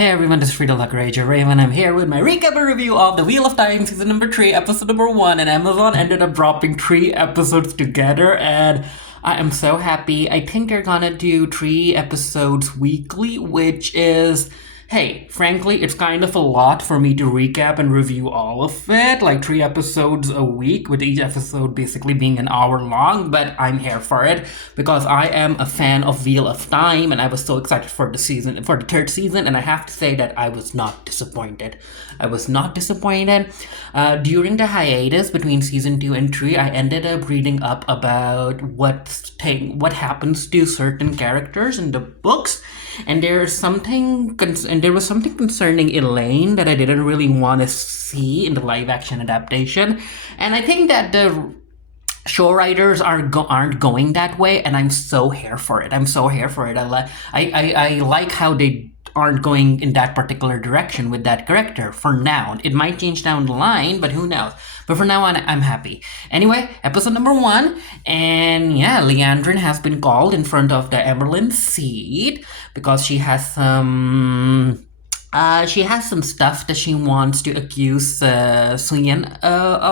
Hey everyone, this is Frida Lacrager Raven. I'm here with my recap and review of The Wheel of Time season number 3, episode number 1, and Amazon ended up dropping 3 episodes together, and I am so happy. I think they're gonna do 3 episodes weekly, which is, hey, frankly, it's kind of a lot for me to recap and review all of it, like 3 episodes a week, with each episode basically being an hour long, but I'm here for it because I am a fan of Wheel of Time, and I was so excited for the 3rd season, and I have to say that I was not disappointed. During the hiatus between season 2 and 3, I ended up reading up about what happens to certain characters in the books, and there was something concerning Elaine that I didn't really want to see in the live action adaptation, and I think that the show writers aren't going that way, and I'm so here for it. I like how they aren't going in that particular direction with that character for now. It might change down the line, but who knows? But for now on, I'm happy. Anyway, episode number 1, and yeah, Liandrin has been called in front of the Emerald Seat because she has some stuff that she wants to accuse Suyen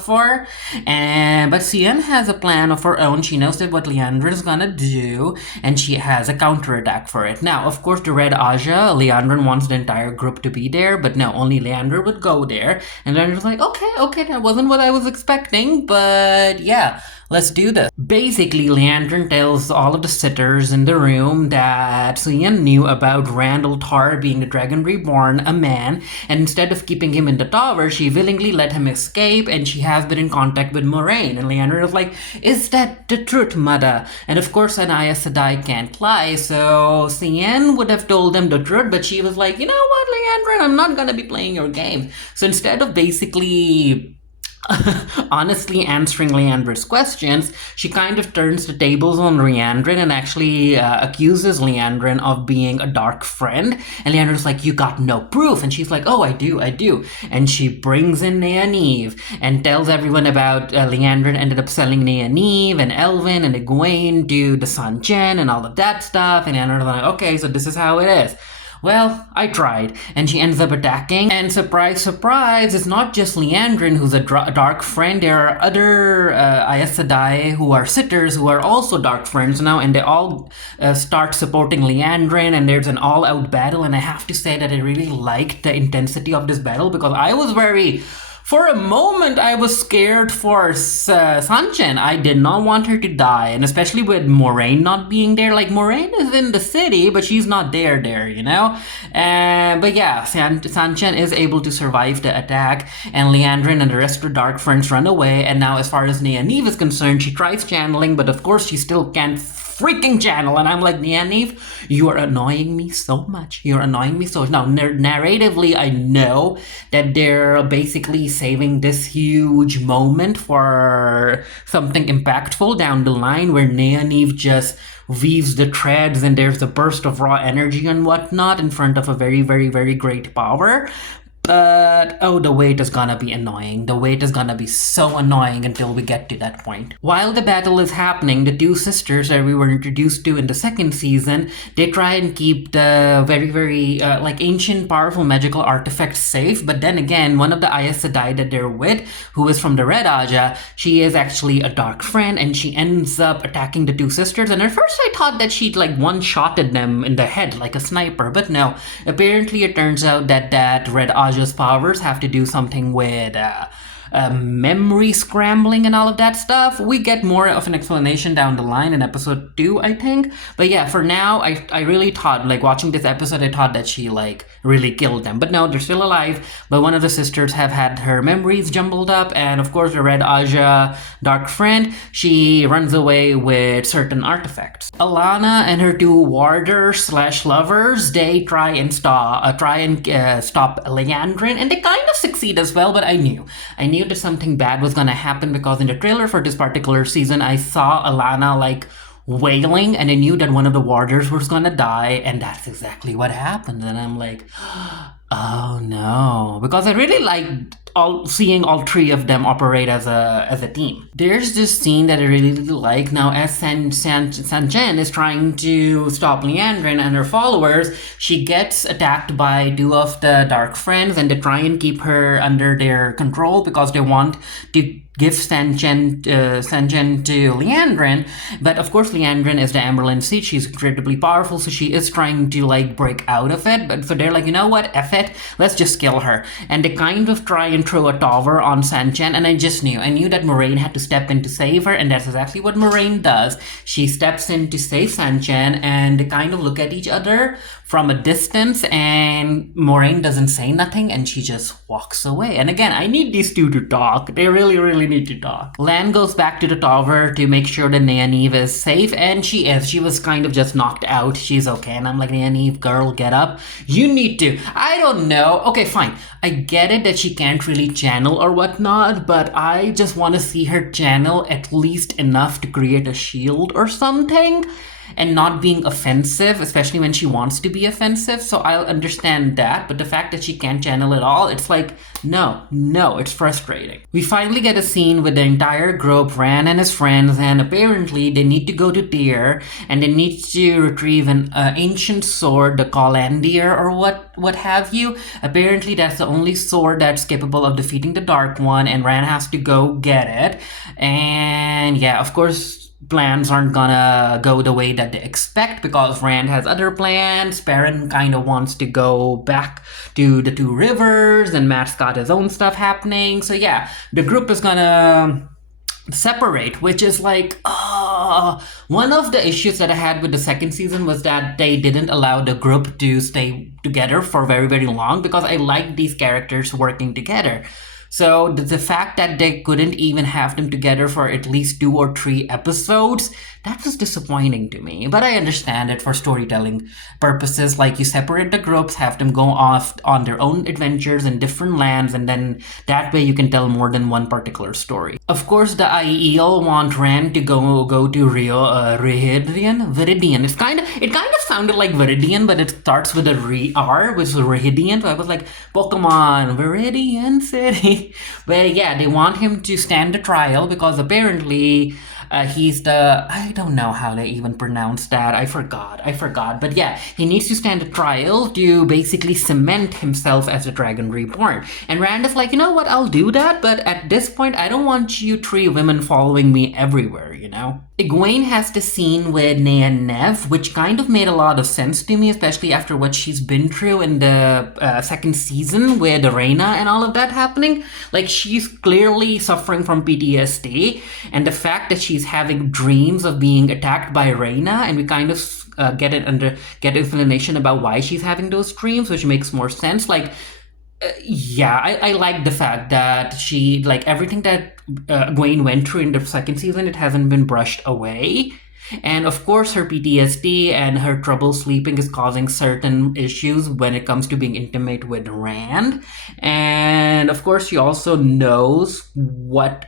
for, but Suyen has a plan of her own. She knows that what Liandrin is gonna do, and she has a counterattack for it. Now, of course, the Red Aja, Liandrin wants the entire group to be there, but no, only Liandrin would go there, and Liandrin's like, okay, that wasn't what I was expecting, but yeah, let's do this. Basically, Liandrin tells all of the sitters in the room that Suyen knew about Randall Tar being the Dragon Reborn, a man, and instead of keeping him in the tower, she willingly let him escape, and she has been in contact with Moraine. And Liandrin was like, is that the truth, mother? And of course, Anaya Sedai can't lie, so Suyen would have told them the truth, but she was like, you know what, Liandrin, I'm not gonna be playing your game. So instead of basically honestly answering Liandrin's questions, she kind of turns the tables on Liandrin and actually accuses Liandrin of being a dark friend. And Liandrin's like, you got no proof. And she's like, oh, I do. And she brings in Nynaeve and tells everyone about Liandrin ended up selling Nynaeve and Elwyn and Egwene to the Sanchen and all of that stuff. And Liandrin's like, okay, so this is how it is. Well, I tried, and she ends up attacking, and surprise, surprise, it's not just Liandrin who's a dark friend. There are other Aes Sedai who are sitters who are also dark friends now, and they all start supporting Liandrin, and there's an all-out battle, and I have to say that I really liked the intensity of this battle, because for a moment, I was scared for Sanchen. I did not want her to die, and especially with Moraine not being there. Like, Moraine is in the city, but she's not there, you know? But yeah, Sanchen is able to survive the attack, and Liandrin and the rest of the Dark Friends run away, and now as far as Nynaeve is concerned, she tries channeling, but of course she still can't freaking channel, and I'm like, Nynaeve, you are annoying me so much. Now, narratively, I know that they're basically saving this huge moment for something impactful down the line where Nynaeve just weaves the threads and there's a burst of raw energy and whatnot in front of a very, very, very great power. But, oh, the wait is gonna be annoying. The wait is gonna be so annoying until we get to that point. While the battle is happening, the 2 sisters that we were introduced to in the 2nd season, they try and keep the very, very, ancient, powerful magical artifacts safe. But then again, one of the Aes Sedai that they're with, who is from the Red Aja, she is actually a dark friend, and she ends up attacking the 2 sisters. And at first I thought that she'd, one-shotted them in the head like a sniper. But no, apparently it turns out that Red Aja's powers have to do something with memory scrambling and all of that stuff. We get more of an explanation down the line in episode 2, I think. But yeah, for now, I really thought, watching this episode, I thought that she, really killed them. But no, they're still alive. But one of the sisters have had her memories jumbled up, and of course, the Red Aja dark friend, she runs away with certain artifacts. Alana and her 2 warders/lovers, they try and stop Liandrin, and they kind of succeed as well, but I knew that something bad was gonna happen, because in the trailer for this particular season, I saw Alana, wailing, and I knew that one of the warders was gonna die, and that's exactly what happened. And I'm like, Oh no, because I really like all seeing all three of them operate as a team. There's this scene that I really like now as Sanjen is trying to stop Liandrin and her followers. She gets attacked by two of the Dark Friends, and they try and keep her under their control because they want to give Sanjen to Liandrin, but of course Liandrin is the Amberlin Seed. She's incredibly powerful, so she is trying to like break out of it. But so they're like, you know what, F it, let's just kill her. And they kind of try and throw a tower on Sanjen, and I knew that Moraine had to step in to save her, and that's exactly what Moraine does. She steps in to save Sanjen, and they kind of look at each other from a distance, and Moraine doesn't say nothing, and she just walks away. And again, I need these two to talk. They really need to talk. Lan goes back to the tower to make sure that Nynaeve is safe, and she is. She was kind of just knocked out. She's okay. And I'm like, Nynaeve, girl, get up. You need to. I don't know. Okay, fine. I get it that she can't really channel or whatnot, but I just want to see her channel at least enough to create a shield or something, and not being offensive, especially when she wants to be offensive. So I'll understand that, but the fact that she can't channel at all, it's like, no, it's frustrating. We finally get a scene with the entire group, Rand and his friends, and apparently they need to go to Tyr, and they need to retrieve an ancient sword, the Colandir or what have you. Apparently that's the only sword that's capable of defeating the Dark One, and Rand has to go get it. And yeah, of course, plans aren't gonna go the way that they expect because Rand has other plans. Perrin kind of wants to go back to the Two Rivers, and Matt's got his own stuff happening. So yeah, the group is gonna separate, which is like, one of the issues that I had with the second season was that they didn't allow the group to stay together for very long, because I like these characters working together. So the fact that they couldn't even have them together for at least 2 or 3 episodes, that was disappointing to me. But I understand it for storytelling purposes. Like, you separate the groups, have them go off on their own adventures in different lands, and then that way you can tell more than one particular story. Of course, the Aiel want Rand to go to Viridian. It kind of sounded like Viridian, but it starts with a R, which is Viridian. So I was like, Pokemon, Viridian City. But yeah, they want him to stand the trial because apparently he's the, I don't know how they even pronounce that. I forgot. But yeah, he needs to stand a trial to basically cement himself as a Dragon Reborn. And Rand is like, you know what, I'll do that, but at this point, I don't want you 3 women following me everywhere, you know? Egwene has the scene with Nynaeve, which kind of made a lot of sense to me, especially after what she's been through in the second season with Rhaena and all of that happening. Like, she's clearly suffering from PTSD, and the fact that she's having dreams of being attacked by Rhaena, and we kind of get explanation about why she's having those dreams, which makes more sense. Like, I like the fact that she, like, everything that Egwene went through in the second season, it hasn't been brushed away. And of course, her PTSD and her trouble sleeping is causing certain issues when it comes to being intimate with Rand. And of course, she also knows what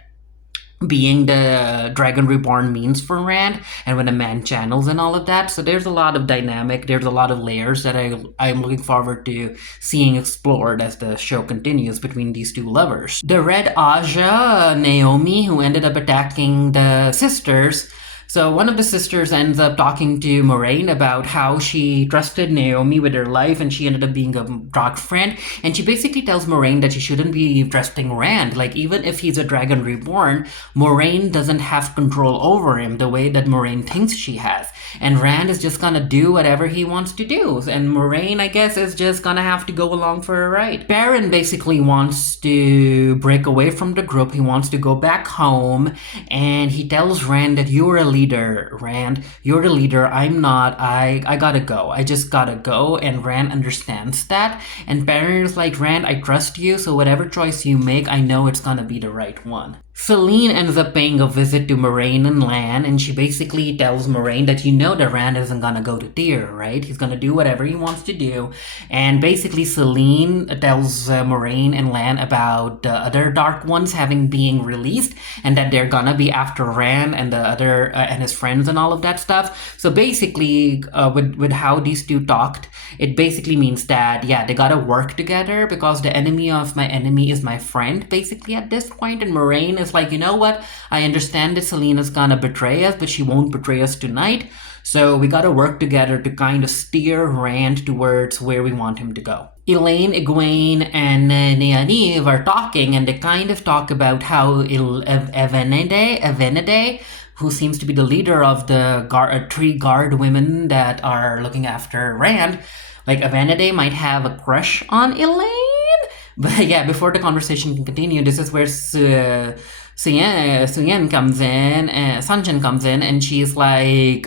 being the Dragon Reborn means for Rand, and when a man channels and all of that. So there's a lot of dynamic, there's a lot of layers that I'm looking forward to seeing explored as the show continues between these 2 lovers. The Red Aja, Naomi, who ended up attacking the sisters. So one of the sisters ends up talking to Moraine about how she trusted Naomi with her life, and she ended up being a dark friend. And she basically tells Moraine that she shouldn't be trusting Rand. Like, even if he's a Dragon Reborn, Moraine doesn't have control over him the way that Moraine thinks she has. And Rand is just gonna do whatever he wants to do. And Moraine, I guess, is just gonna have to go along for a ride. Perrin basically wants to break away from the group. He wants to go back home, and he tells Rand that you're a leader, Rand. You're the leader. I'm not. I gotta go. I just gotta go. And Rand understands that. And Perrin is like, Rand, I trust you, so whatever choice you make, I know it's gonna be the right one. Selene ends up paying a visit to Moraine and Lan, and she basically tells Moraine that that Rand isn't gonna go to Tyr, right? He's gonna do whatever he wants to do. And basically, Selene tells Moraine and Lan about the other Dark Ones having being released, and that they're gonna be after Rand and the other and his friends and all of that stuff. So basically, with how these two talked, it basically means that yeah, they gotta work together because the enemy of my enemy is my friend. Basically, at this point, and Moraine is like, you know what? I understand that Selena's gonna betray us, but she won't betray us tonight. So we gotta work together to kind of steer Rand towards where we want him to go. Elaine, Egwene, and Nynaeve are talking, and they kind of talk about how Evenade, who seems to be the leader of the three guard women that are looking after Rand, like Evenade might have a crush on Elaine. But yeah, before the conversation can continue, this is where Suyen comes in, and Sanjin comes in, and she's like,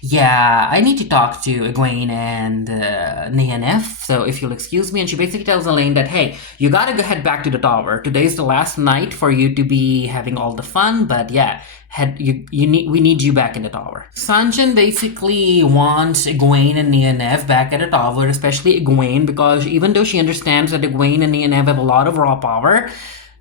yeah, I need to talk to Egwene and Nynaeve, so if you'll excuse me. And she basically tells Elaine that, hey, you gotta go head back to the tower. Today's the last night for you to be having all the fun, but yeah, we need you back in the tower. Sanjin basically wants Egwene and Nynaeve back at the tower, especially Egwene, because even though she understands that Egwene and Nynaeve have a lot of raw power,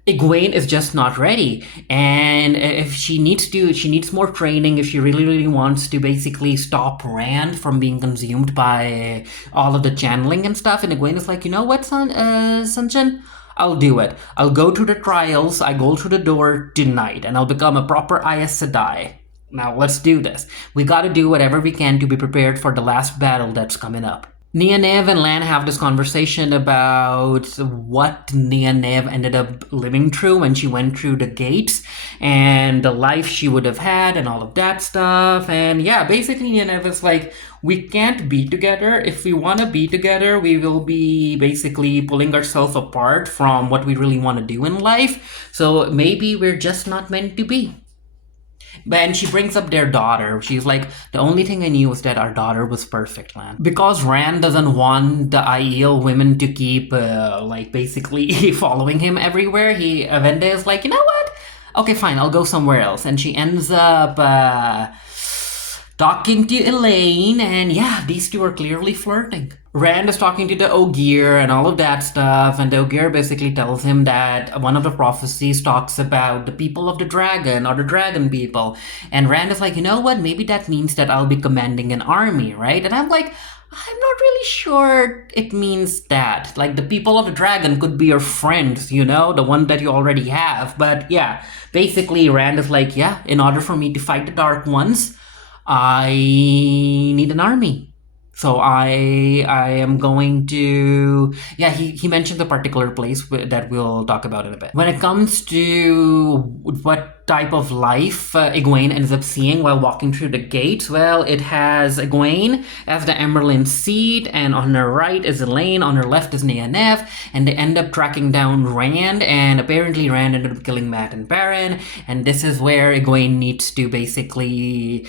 Egwene is just not ready, and if she needs more training if she really wants to basically stop Rand from being consumed by all of the channeling and stuff. And Egwene is like, you know what, Sanjin? I'll do it. I'll go through the trials. I go through the door tonight, and I'll become a proper Aes Sedai. Now let's do this. We gotta do whatever we can to be prepared for the last battle that's coming up. Nynaeve and Lan have this conversation about what Nynaeve ended up living through when she went through the gates and the life she would have had and all of that stuff. And yeah, basically Nynaeve is like, we can't be together. If we want to be together, we will be basically pulling ourselves apart from what we really want to do in life. So maybe we're just not meant to be. And she brings up their daughter. She's like, the only thing I knew was that our daughter was perfect, man. Because Rand doesn't want the Aiel women to keep, basically following him everywhere. Avenda is like, you know what? Okay, fine, I'll go somewhere else. And she ends up talking to Elaine, and yeah, these two are clearly flirting. Rand is talking to the Ogier and all of that stuff, and the Ogier basically tells him that one of the prophecies talks about the people of the dragon, or the dragon people. And Rand is like, you know what, maybe that means that I'll be commanding an army, right? And I'm like, I'm not really sure it means that. Like, the people of the dragon could be your friends, the one that you already have. But yeah, basically Rand is like, yeah, in order for me to fight the Dark Ones, I need an army. So I am going to... Yeah, he mentioned a particular place that we'll talk about in a bit. When it comes to what type of life Egwene ends up seeing while walking through the gates, well, it has Egwene as the Emerald seat, and on her right is Elaine, on her left is Nynaeve, and they end up tracking down Rand, and apparently Rand ended up killing Mat and Perrin, and this is where Egwene needs to basically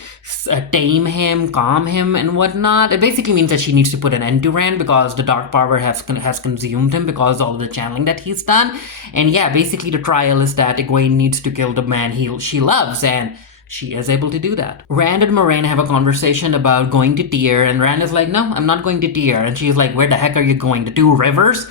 tame him, calm him, and whatnot. It basically means that she needs to put an end to Rand because the dark power has consumed him because of all the channeling that he's done. And yeah, basically the trial is that Egwene needs to kill the man she loves, and she is able to do that. Rand and Moraine have a conversation about going to Tyr, and Rand is like, no, I'm not going to Tyr. And she's like, where the heck are you going? The Two Rivers?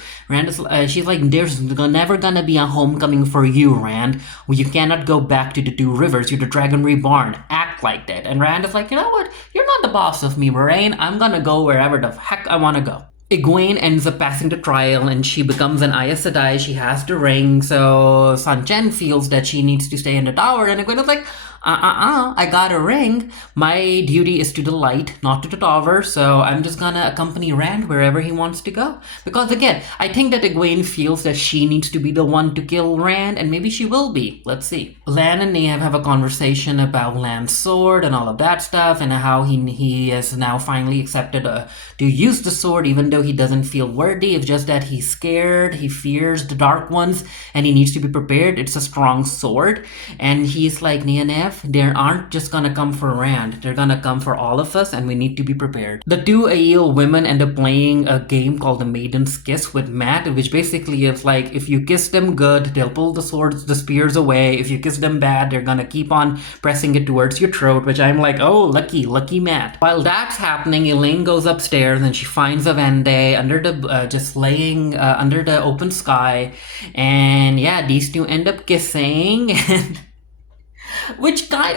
She's like, there's never gonna be a homecoming for you, Rand. Well, you cannot go back to the Two Rivers. You're the Dragon Reborn. Act like that. And Rand is like, you know what? You're not the boss of me, Moraine. I'm gonna go wherever the heck I wanna go. Egwene ends up passing the trial, and she becomes an Aes Sedai. She has the ring, so Sanchen feels that she needs to stay in the tower, and Egwene is like, I got a ring. My duty is to the light, not to the tower, so I'm just gonna accompany Rand wherever he wants to go. Because again, I think that Egwene feels that she needs to be the one to kill Rand, and maybe she will be. Let's see. Lan and Nynaeve have a conversation about Lan's sword and all of that stuff, and how he has now finally accepted to use the sword, even though he doesn't feel worthy. It's just that he's scared, he fears the Dark Ones, and he needs to be prepared. It's a strong sword. And he's like, Nynaeve, Nev, they aren't just gonna come for Rand. They're gonna come for all of us, and we need to be prepared. The two Aiel women end up playing a game called the Maiden's Kiss with Mat, which basically is like, if you kiss them good, they'll pull the swords, the spears away. If you kiss them bad, they're gonna keep on pressing it towards your throat, which I'm like, oh, lucky Mat. While that's happening, Elaine goes upstairs and she finds Avende under the, just laying under the open sky. And yeah, these two end up kissing. And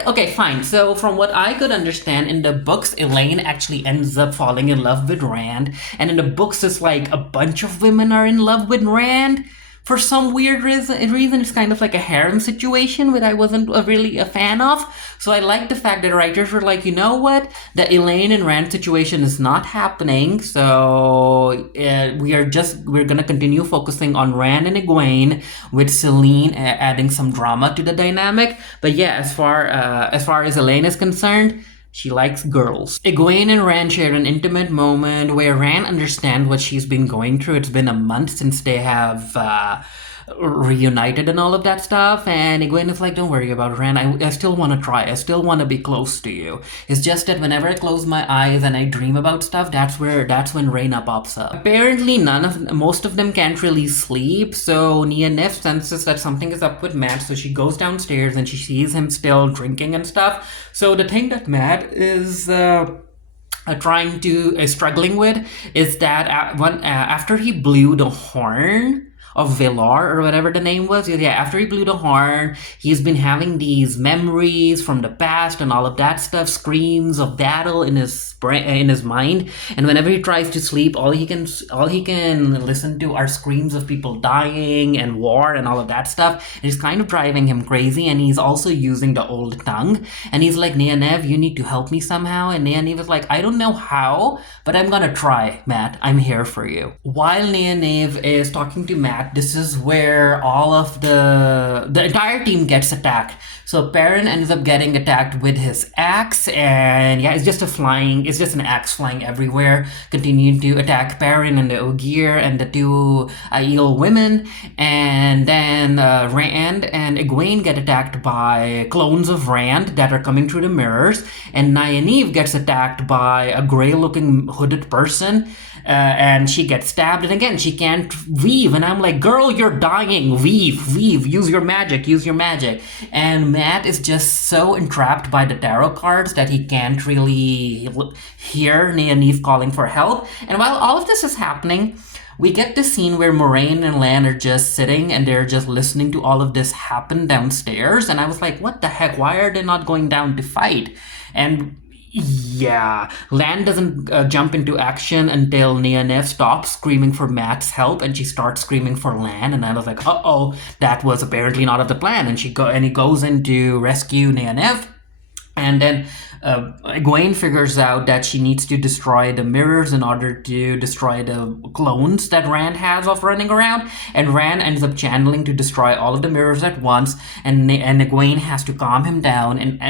okay, fine. So from what I could understand, in the books, Elaine actually ends up falling in love with Rand, and in the books, it's like a bunch of women are in love with Rand. For some weird reason, it's kind of like a harem situation, which I wasn't really a fan of. So I like the fact that writers were like, you know what, the Elaine and Rand situation is not happening. So we're gonna continue focusing on Rand and Egwene, with Celine adding some drama to the dynamic. But yeah, as far as Elaine is concerned, she likes girls. Egwene and Rand share an intimate moment where Rand understands what she's been going through. It's been a month since they have reunited and all of that stuff, and Egwene is like, don't worry about Rand, I still want to try, I still want to be close to you. It's just that whenever I close my eyes and I dream about stuff, that's when Rhaena pops up. Apparently most of them can't really sleep, so Nynaeve senses that something is up with Mat, so she goes downstairs and she sees him still drinking and stuff. So the thing that Mat is struggling with is that after he blew the horn of Velar, or whatever the name was. Yeah, after he blew the horn, he's been having these memories from the past and all of that stuff, screams of battle in his mind. And whenever he tries to sleep, all he can listen to are screams of people dying and war and all of that stuff. And it's kind of driving him crazy. And he's also using the old tongue. And he's like, Nynaeve, you need to help me somehow. And Nynaeve is like, I don't know how, but I'm gonna try, Mat. I'm here for you. While Nynaeve is talking to Mat, this is where all of the entire team gets attacked. So Perrin ends up getting attacked with his axe, and yeah, it's just an axe flying everywhere, continuing to attack Perrin and the Ogier and the two Aiel women. And then Rand and Egwene get attacked by clones of Rand that are coming through the mirrors, and Nynaeve gets attacked by a gray-looking hooded person. And she gets stabbed, and again, she can't weave. And I'm like, girl, you're dying. Weave, use your magic. And Mat is just so entrapped by the tarot cards that he can't really hear Nynaeve calling for help. And while all of this is happening, we get the scene where Moraine and Lan are just sitting and they're just listening to all of this happen downstairs. And I was like, what the heck? Why are they not going down to fight? And yeah, Lan doesn't jump into action until Nynaeve stops screaming for Mat's help, and she starts screaming for Lan, and I was like, uh-oh, that was apparently not of the plan. And he goes in to rescue Nynaeve, and then Egwene figures out that she needs to destroy the mirrors in order to destroy the clones that Rand has of running around, and Rand ends up channeling to destroy all of the mirrors at once, and Egwene has to calm him down and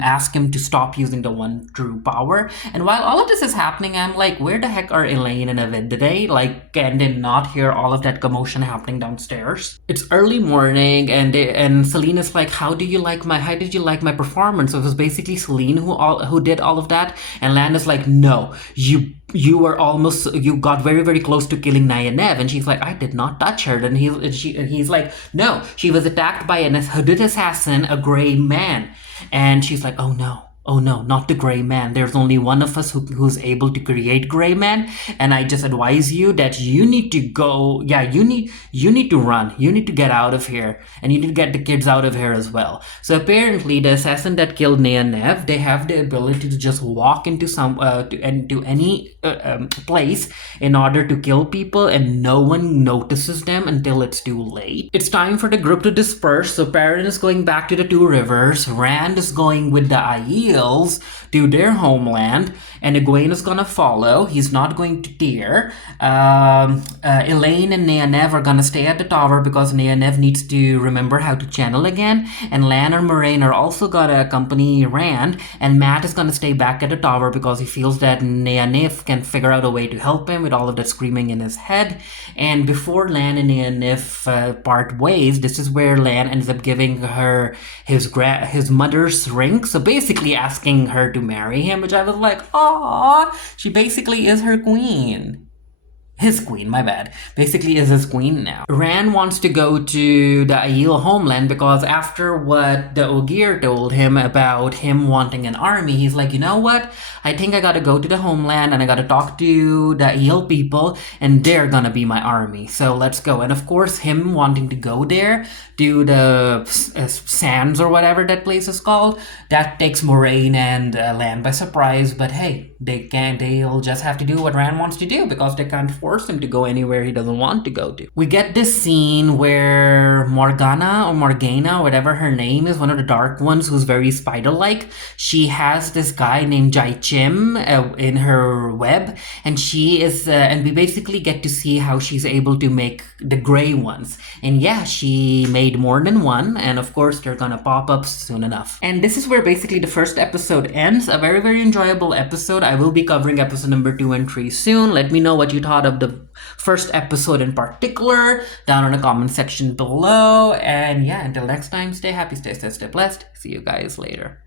ask him to stop using the one true power. And while all of this is happening, I'm like, where the heck are Elaine and Avende today? Like, can they not hear all of that commotion happening downstairs? It's early morning, and Celine is like, how did you like my performance? So it was basically Celine who did all of that, and Lan is like, no, you got very, very close to killing Nynaeve. And she's like, I did not touch her. And he's like, no, she was attacked by a hooded assassin, a gray man. And she's like, oh no, not the gray man. There's only one of us who's able to create gray man, and I just advise you that you need to go. Yeah, you need to run. You need to get out of here, and you need to get the kids out of here as well. So apparently, the assassin that killed Nynaeve, they have the ability to just walk into into any place in order to kill people, and no one notices them until it's too late. It's time for the group to disperse. So Perrin is going back to the Two Rivers. Rand is going with the Aiel. Hills to their homeland, and Egwene is gonna follow. He's not going to dare. Elaine and Neanev are gonna stay at the tower because Neanev needs to remember how to channel again, and Lan and Moraine are also gonna accompany Rand, and Matt is gonna stay back at the tower because he feels that Neanev can figure out a way to help him with all of that screaming in his head. And before Lan and Neanev part ways, this is where Lan ends up giving her his mother's ring, so basically asking her to marry him, which I was like, aww, she basically is her queen. His queen, my bad. Basically is his queen now. Rand wants to go to the Aiel homeland because after what the Ogier told him about him wanting an army, he's like, you know what? I think I gotta go to the homeland and I gotta talk to the Aiel people and they're gonna be my army. So let's go. And of course, him wanting to go there to the sands or whatever that place is called, that takes Moraine and Lan by surprise. But hey, they'll just have to do what Rand wants to do because they can't force him to go anywhere he doesn't want to go to. We get this scene where Morgana, whatever her name is, one of the dark ones who's very spider-like, she has this guy named Jai Chim in her web, and she is, and we basically get to see how she's able to make the gray ones. And yeah, she made more than one, and of course they're gonna pop up soon enough. And this is where basically the first episode ends. A very, very enjoyable episode. I will be covering episode number 2 and 3 soon. Let me know what you thought of the first episode in particular down in the comment section below. And yeah, until next time, stay happy, stay safe, stay blessed. See you guys later.